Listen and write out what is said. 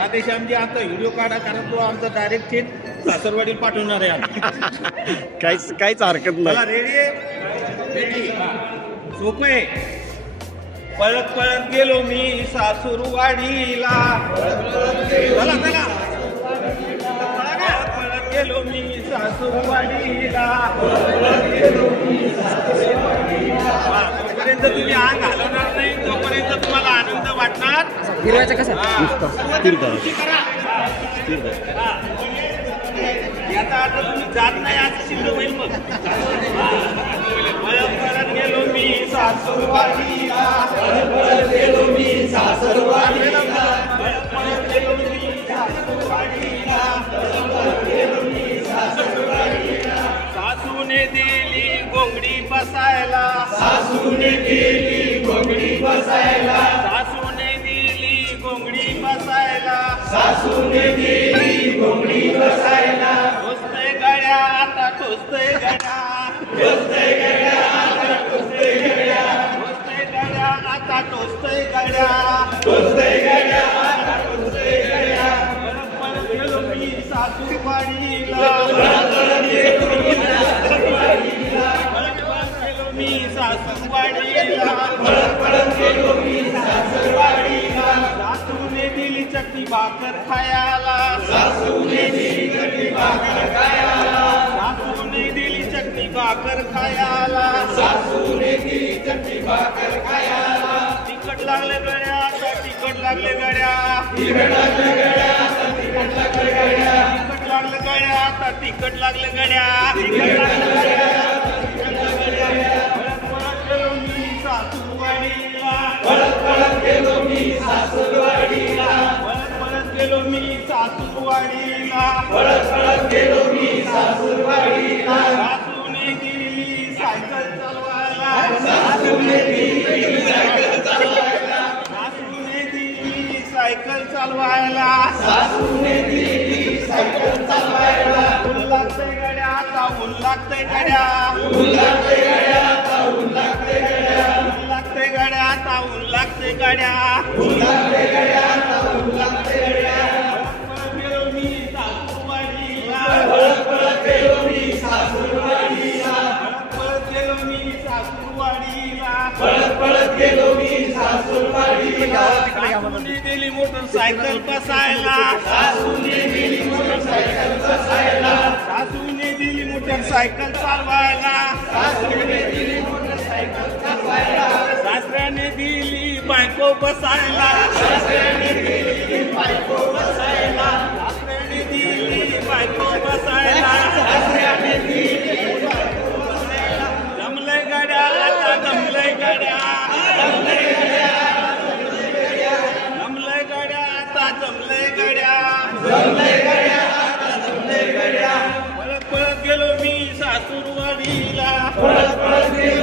राधेश्यामजी आता व्हिडिओ काढा, कारण तो आमचा डायरेक्ट थेट सासरवाडी पाठवणार आहे आम्ही. काहीच हरकत नाही. रेडी सोपं आहे. पळत पळत गेलो मी सासूरवाडीला, चला चला पळत गेलो मी सासूरवाडीला. जोपर्यंत तुम्ही आग घालवणार नाही तोपर्यंत तुम्हाला आनंद वाटणार. फिरवायचं कसं? याचा अर्थ तुम्ही जात नाही असं सिद्ध होईल. मग परत गेलो मी सासूरवाडीला, परत गेलो मी सासूरवाडीला, परत गेलो मी सासूरवाडीला, सासूने दिली गोंगडी बसायला, सासूने दिली गोंगडी बसायला, सासूने दिली गोंगडी बसायला, सासूने दिली गोंगडी बसायला. टोचतय गड्या आता टोचतय गड्या, टोचतय गड्या आता टोचतय गड्या, टोचतय गड्या आता टोचतय गड्या, टोचतय गड्या आता टोचतय गड्या. परत परत गेलो मी सासूरवाडीला, परत परत गेलो मी सासूरवाडीला, परत परत गेलो मी सासूरवाडीला, परत परत गेलो मी सासूरवाडीला. सासूने दिली चटणी भाकर खायला, सासूने दिली चटणी भाकर खायला, सासूने दिली चटणी भाकर खायला, सासूने दिली चटणी भाकर खायला. तिखट लागले गड्या आता तिखट लागले गड्या, तिखट लागले गड्या आता तिखट लागले गड्या, तिखट लागले गड्या आता तिखट लागले गड्या, तिखट लागले गड्या आता तिखट लागले गड्या. परत परत गेलो मी सासूरवाडीला, परत परत गेलो मी सासूरवाडीला, परत परत गेलो मी सासूरवाडीला, परत परत गेलो मी सासूरवाडीला. सासूने दिली सायकल चालवायला, सासूने दिली सायकल चालवायला, सासूने दिली सायकल चालवायला, सासूने दिली सायकल चालवायला. ऊन लागतंय गड्या आता ऊन लागतंय गड्या, ऊन लागतंय गड्या आता ऊन लागतंय गड्या, ऊन लागतंय गड्या आता ऊन लागतंय गड्या, ऊन लागतंय गड्या आता ऊन लागतंय गड्या. परत गेलो मी सासूरवाडीला, परत परत गेलो मी सासूरवाडीला, परत गेलो मी सासूरवाडीला, परत परत गेलो मी सासूरवाडीला. सासूने दिली मोटरसायकल बसायला, सासूने दिली मोटरसायकल बसायला, सासूने दिली मोटरसायकल चालवायला, सासूने दिली मोटरसायकल चालवायला. सासऱ्याने दिली बायको बसायला, सासऱ्याने दिली बायको बसायला, सासऱ्याने दिली बायको बसायला, सासऱ्याने दिली बायको बसायला. जमलंय गड्या आता जमलंय गड्या, जमलंय गड्या, जमलंय गड्या आता जमलंय गड्या, जमलंय गड्या आता जमलंय गड्या. परत परत गेलो मी सासूरवाडीला, परत परत गेलो